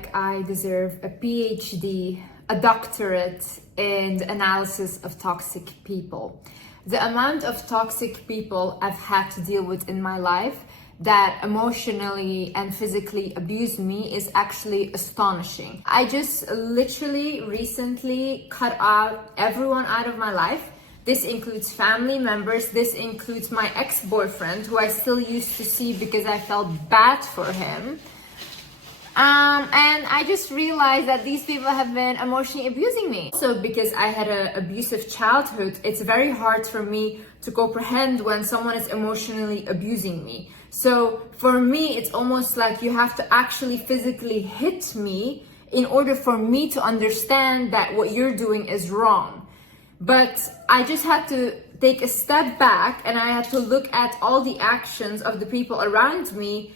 like I deserve a PhD, a doctorate in analysis of toxic people. The amount of toxic people I've had to deal with in my life that emotionally and physically abuse me is actually astonishing. I just literally recently cut out everyone out of my life. This includes family members, this includes my ex-boyfriend, who I still used to see because I felt bad for him. And I just realized that these people have been emotionally abusing me. So because I had an abusive childhood, it's very hard for me to comprehend when someone is emotionally abusing me. So for me, it's almost like you have to actually physically hit me in order for me to understand that what you're doing is wrong. But I just had to take a step back and I had to look at all the actions of the people around me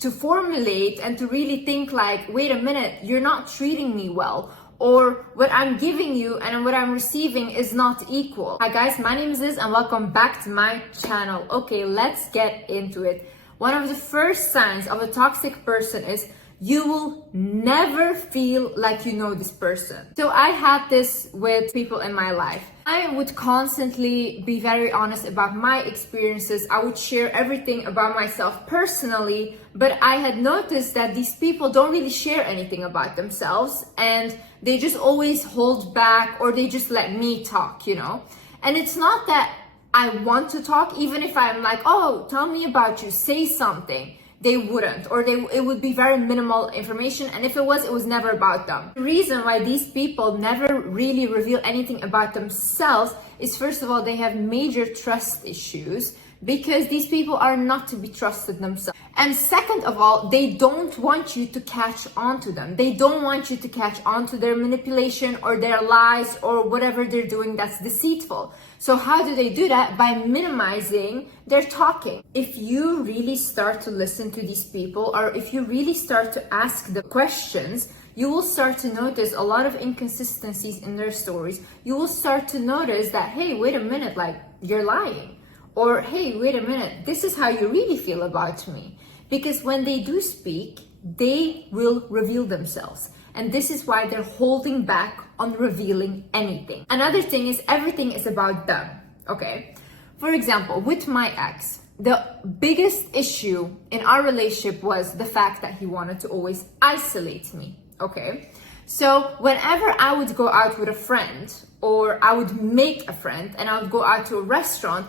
to formulate and to really think like, wait a minute, you're not treating me well, or what I'm giving you and what I'm receiving is not equal. Hi guys, my name is Liz and welcome back to my channel. Okay, let's get into it. One of the first signs of a toxic person is you will never feel like you know this person. So I had this with people in my life. I would constantly be very honest about my experiences. I would share everything about myself personally, but I had noticed that these people don't really share anything about themselves and they just always hold back or they just let me talk, you know? And it's not that I want to talk, even if I'm like, oh, tell me about you, say something. They wouldn't, or it would be very minimal information, and if it was never about them. The reason why these people never really reveal anything about themselves is, first of all, they have major trust issues because these people are not to be trusted themselves. And second of all, they don't want you to catch on to them. They don't want you to catch on to their manipulation or their lies or whatever they're doing that's deceitful. So how do they do that? By minimizing their talking. If you really start to listen to these people, or if you really start to ask the questions, you will start to notice a lot of inconsistencies in their stories. You will start to notice that, hey, wait a minute, like you're lying. Or, hey, wait a minute, this is how you really feel about me. Because when they do speak, they will reveal themselves. And this is why they're holding back on revealing anything. Another thing is everything is about them, okay? For example, with my ex, the biggest issue in our relationship was the fact that he wanted to always isolate me, okay? So whenever I would go out with a friend or I would make a friend and I would go out to a restaurant,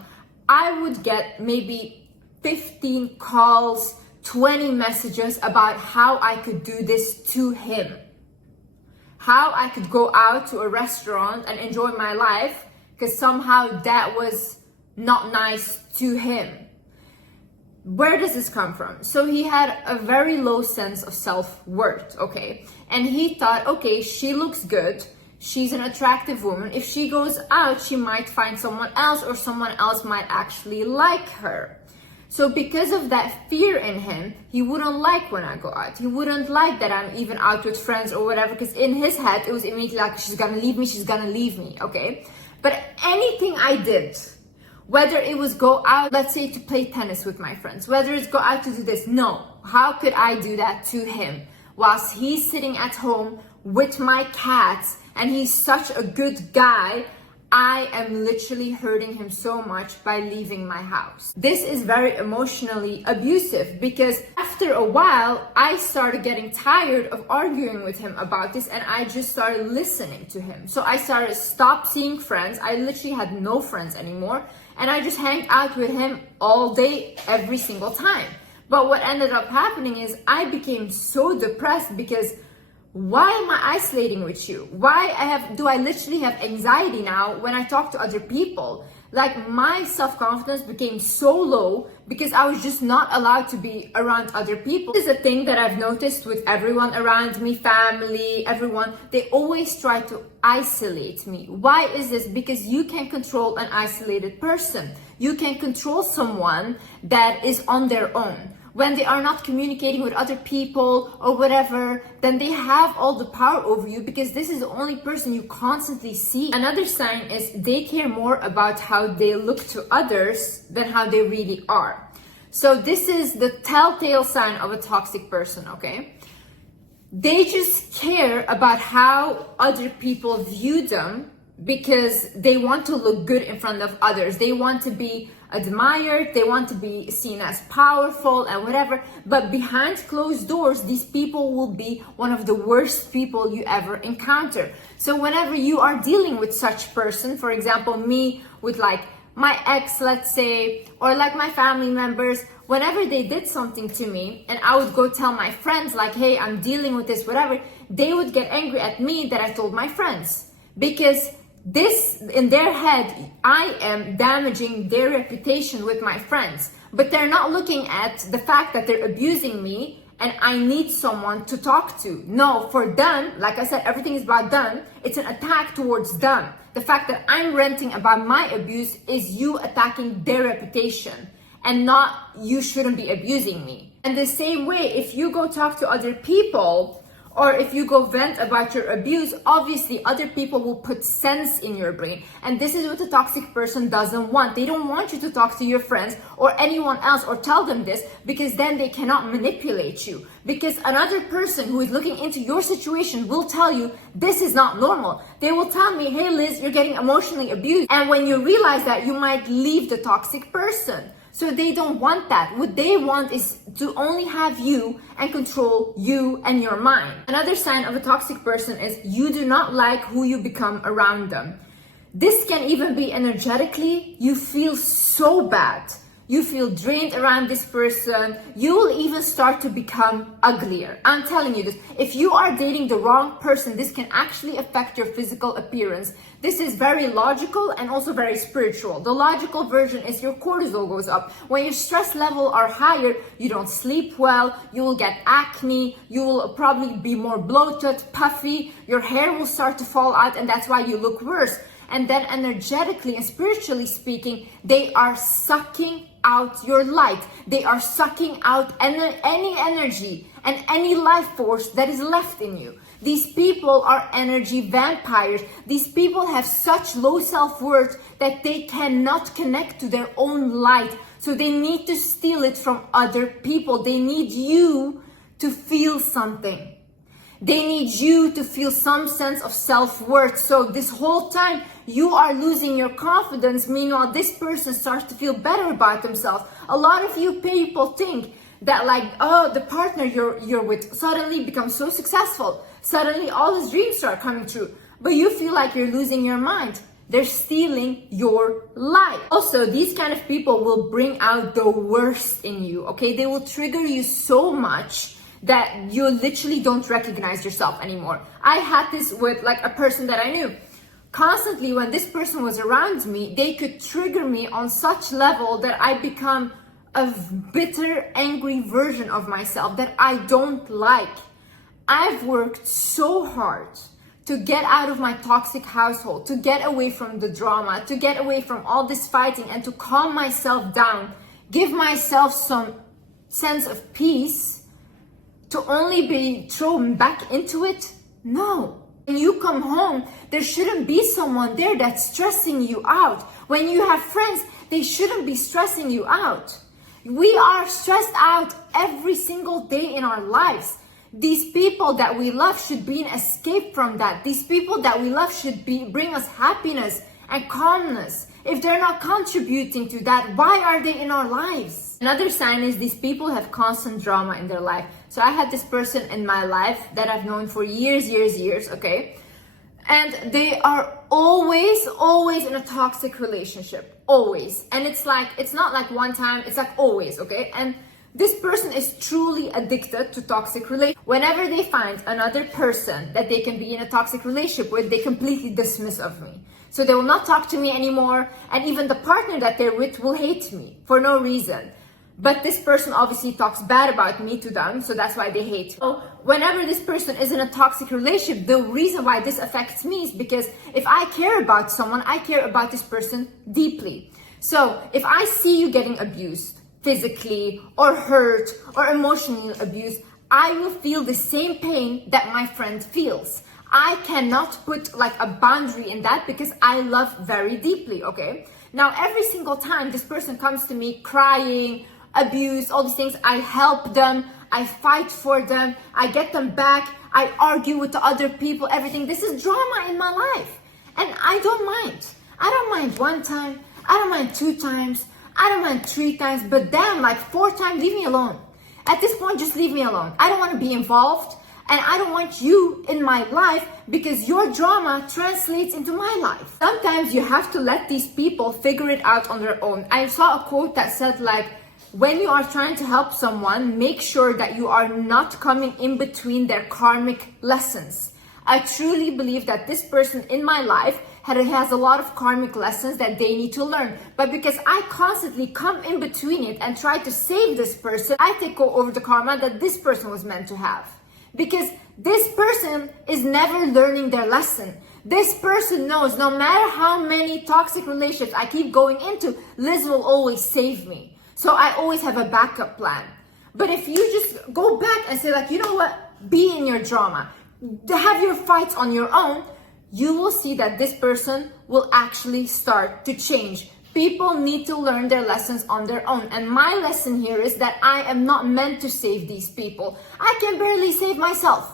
I would get maybe 15 calls, 20 messages about how I could do this to him. How I could go out to a restaurant and enjoy my life because somehow that was not nice to him. Where does this come from? So he had a very low sense of self-worth, okay? And he thought, okay, she looks good. She's an attractive woman. If she goes out, she might find someone else or someone else might actually like her. So because of that fear in him, he wouldn't like when I go out. He wouldn't like that I'm even out with friends or whatever, because in his head, it was immediately like, she's gonna leave me, okay? But anything I did, whether it was go out, let's say to play tennis with my friends, whether it's go out to do this, no. How could I do that to him? Whilst he's sitting at home with my cats and he's such a good guy, I am literally hurting him so much by leaving my house. This is very emotionally abusive because after a while, I started getting tired of arguing with him about this and I just started listening to him. So I started stop seeing friends. I literally had no friends anymore and I just hanged out with him all day, every single time. But what ended up happening is I became so depressed because why am I isolating with you? Do I literally have anxiety now when I talk to other people? Like my self-confidence became so low because I was just not allowed to be around other people. This is a thing that I've noticed with everyone around me, family, everyone. They always try to isolate me. Why is this? Because you can control an isolated person. You can control someone that is on their own. When they are not communicating with other people or whatever, then they have all the power over you because this is the only person you constantly see. Another sign is they care more about how they look to others than how they really are. So this is the telltale sign of a toxic person, okay? They just care about how other people view them because they want to look good in front of others. They want to be admired, they want to be seen as powerful and whatever. But behind closed doors, these people will be one of the worst people you ever encounter. So whenever you are dealing with such person, for example, me with like my ex, let's say, or like my family members, whenever they did something to me and I would go tell my friends like, hey, I'm dealing with this, whatever, they would get angry at me that I told my friends. Because this, in their head, I am damaging their reputation with my friends. But they're not looking at the fact that they're abusing me and I need someone to talk to. No, for them, like I said, everything is about them. It's an attack towards them. The fact that I'm ranting about my abuse is you attacking their reputation and not you shouldn't be abusing me. And the same way, if you go talk to other people or if you go vent about your abuse, obviously other people will put sense in your brain. And this is what a toxic person doesn't want. They don't want you to talk to your friends or anyone else or tell them this, because then they cannot manipulate you. Because another person who is looking into your situation will tell you this is not normal. They will tell me, hey Liz, you're getting emotionally abused. And when you realize that, you might leave the toxic person. So they don't want that. What they want is to only have you and control you and your mind. Another sign of a toxic person is you do not like who you become around them. This can even be energetically. You feel so bad. You feel drained around this person. You will even start to become uglier. I'm telling you this. If you are dating the wrong person, this can actually affect your physical appearance. This is very logical and also very spiritual. The logical version is your cortisol goes up. When your stress level are higher, you don't sleep well, you will get acne, you will probably be more bloated, puffy, your hair will start to fall out, and that's why you look worse. And then energetically and spiritually speaking, they are sucking out your light. They are sucking out any energy and any life force that is left in you. These people are energy vampires. These people have such low self-worth that they cannot connect to their own light. So they need to steal it from other people. They need you to feel something. They need you to feel some sense of self-worth. So this whole time you are losing your confidence. Meanwhile, this person starts to feel better about themselves. A lot of you people think that like, oh, the partner you're with suddenly becomes so successful. Suddenly all his dreams start coming true. But you feel like you're losing your mind. They're stealing your life. Also, these kind of people will bring out the worst in you, okay? They will trigger you so much that you literally don't recognize yourself anymore. I had this with like a person that I knew. Constantly when this person was around me, they could trigger me on such level that I become a bitter, angry version of myself that I don't like. I've worked so hard to get out of my toxic household, to get away from the drama, to get away from all this fighting and to calm myself down, give myself some sense of peace, to only be thrown back into it? No. When you come home, there shouldn't be someone there that's stressing you out. When you have friends, they shouldn't be stressing you out. We are stressed out every single day in our lives. These people that we love should be an escape from that. These people that we love should bring us happiness and calmness. If they're not contributing to that, why are they in our lives? Another sign is these people have constant drama in their life. So I had this person in my life that I've known for years, okay? And they are always in a toxic relationship, always. And it's like, it's not like one time, it's like always, okay? And this person is truly addicted to toxic relationships. Whenever they find another person that they can be in a toxic relationship with, they completely dismiss of me. So they will not talk to me anymore. And even the partner that they're with will hate me for no reason. But this person obviously talks bad about me to them, so that's why they hate me. So whenever this person is in a toxic relationship, the reason why this affects me is because if I care about someone, I care about this person deeply. So if I see you getting abused, physically or hurt or emotionally abused, I will feel the same pain that my friend feels. I cannot put like a boundary in that because I love very deeply, okay? Now, every single time this person comes to me crying, abuse, all these things, I help them, I fight for them, I get them back, I argue with the other people, everything. This is drama in my life. And I don't mind. I don't mind 1 time, I don't mind 2 times, I don't mind 3 times, but damn, like 4 times, leave me alone. At this point, just leave me alone. I don't want to be involved, and I don't want you in my life because your drama translates into my life. Sometimes you have to let these people figure it out on their own. I saw a quote that said like, when you are trying to help someone, make sure that you are not coming in between their karmic lessons. I truly believe that this person in my life has a lot of karmic lessons that they need to learn. But because I constantly come in between it and try to save this person, I take over the karma that this person was meant to have. Because this person is never learning their lesson. This person knows no matter how many toxic relationships I keep going into, Liz will always save me. So I always have a backup plan. But if you just go back and say like, you know what, be in your drama, have your fights on your own, you will see that this person will actually start to change. People need to learn their lessons on their own. And my lesson here is that I am not meant to save these people. I can barely save myself.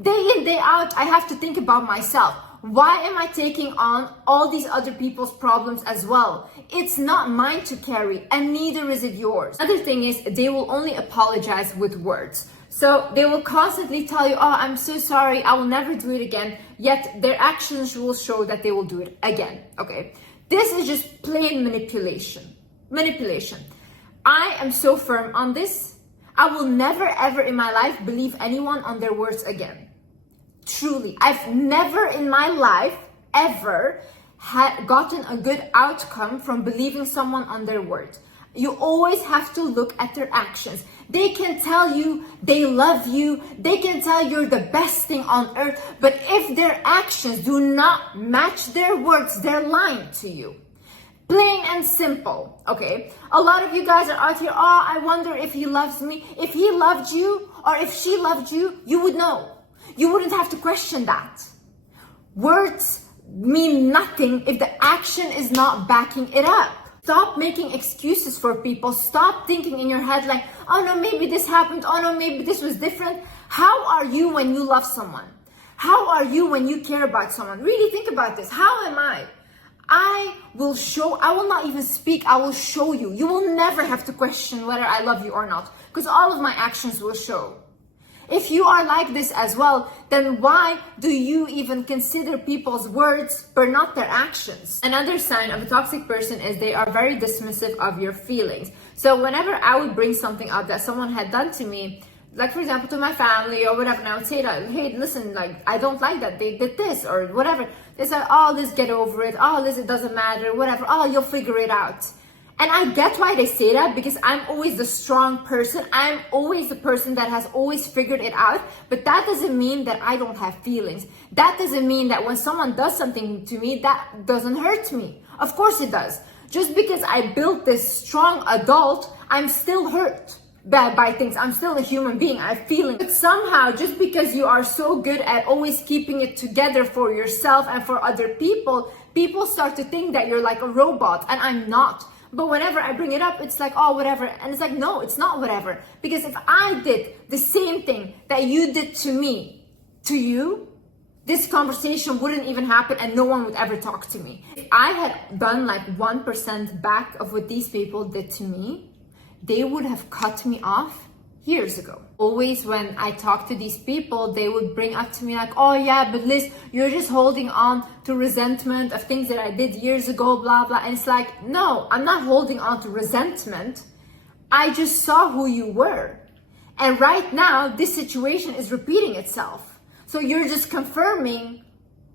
Day in, day out, I have to think about myself. Why am I taking on all these other people's problems as well? It's not mine to carry, and neither is it yours. Another thing is they will only apologize with words. So they will constantly tell you, oh, I'm so sorry, I will never do it again. Yet their actions will show that they will do it again, okay? This is just plain manipulation. Manipulation. I am so firm on this. I will never ever in my life believe anyone on their words again. Truly, I've never in my life ever gotten a good outcome from believing someone on their word. You always have to look at their actions. They can tell you they love you, they can tell you're the best thing on earth, but if their actions do not match their words, they're lying to you. Plain and simple, okay? A lot of you guys are out here, oh, I wonder if he loves me. If he loved you or if she loved you, you would know. You wouldn't have to question that. Words mean nothing if the action is not backing it up. Stop making excuses for people. Stop thinking in your head like, oh no, maybe this happened. Oh no, maybe this was different. How are you when you love someone? How are you when you care about someone? Really think about this. How am I? I will not even speak. I will show you. You will never have to question whether I love you or not, because all of my actions will show. If you are like this as well, then why do you even consider people's words but not their actions? Another sign of a toxic person is they are very dismissive of your feelings. So whenever I would bring something up that someone had done to me, like for example to my family or whatever, and I would say that, hey, listen, like I don't like that they did this or whatever. They said, oh, let's get over it. Oh, Liz, it doesn't matter, whatever. Oh, you'll figure it out. And I get why they say that, because I'm always the strong person. I'm always the person that has always figured it out. But that doesn't mean that I don't have feelings. That doesn't mean that when someone does something to me, that doesn't hurt me. Of course it does. Just because I built this strong adult, I'm still hurt by things. I'm still a human being. I have feelings. But somehow, just because you are so good at always keeping it together for yourself and for other people, people start to think that you're like a robot, and I'm not. But whenever I bring it up, it's like, oh, whatever. And it's like, no, it's not whatever. Because if I did the same thing that you did to me, to you, this conversation wouldn't even happen and no one would ever talk to me. If I had done like 1% back of what these people did to me, they would have cut me off years ago. Always when I talk to these people, they would bring up to me like, oh yeah, but Liz, you're just holding on to resentment of things that I did years ago, blah, blah. And it's like, no, I'm not holding on to resentment. I just saw who you were. And right now, this situation is repeating itself. So you're just confirming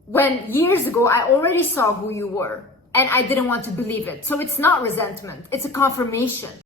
when years ago, I already saw who you were and I didn't want to believe it. So it's not resentment, it's a confirmation.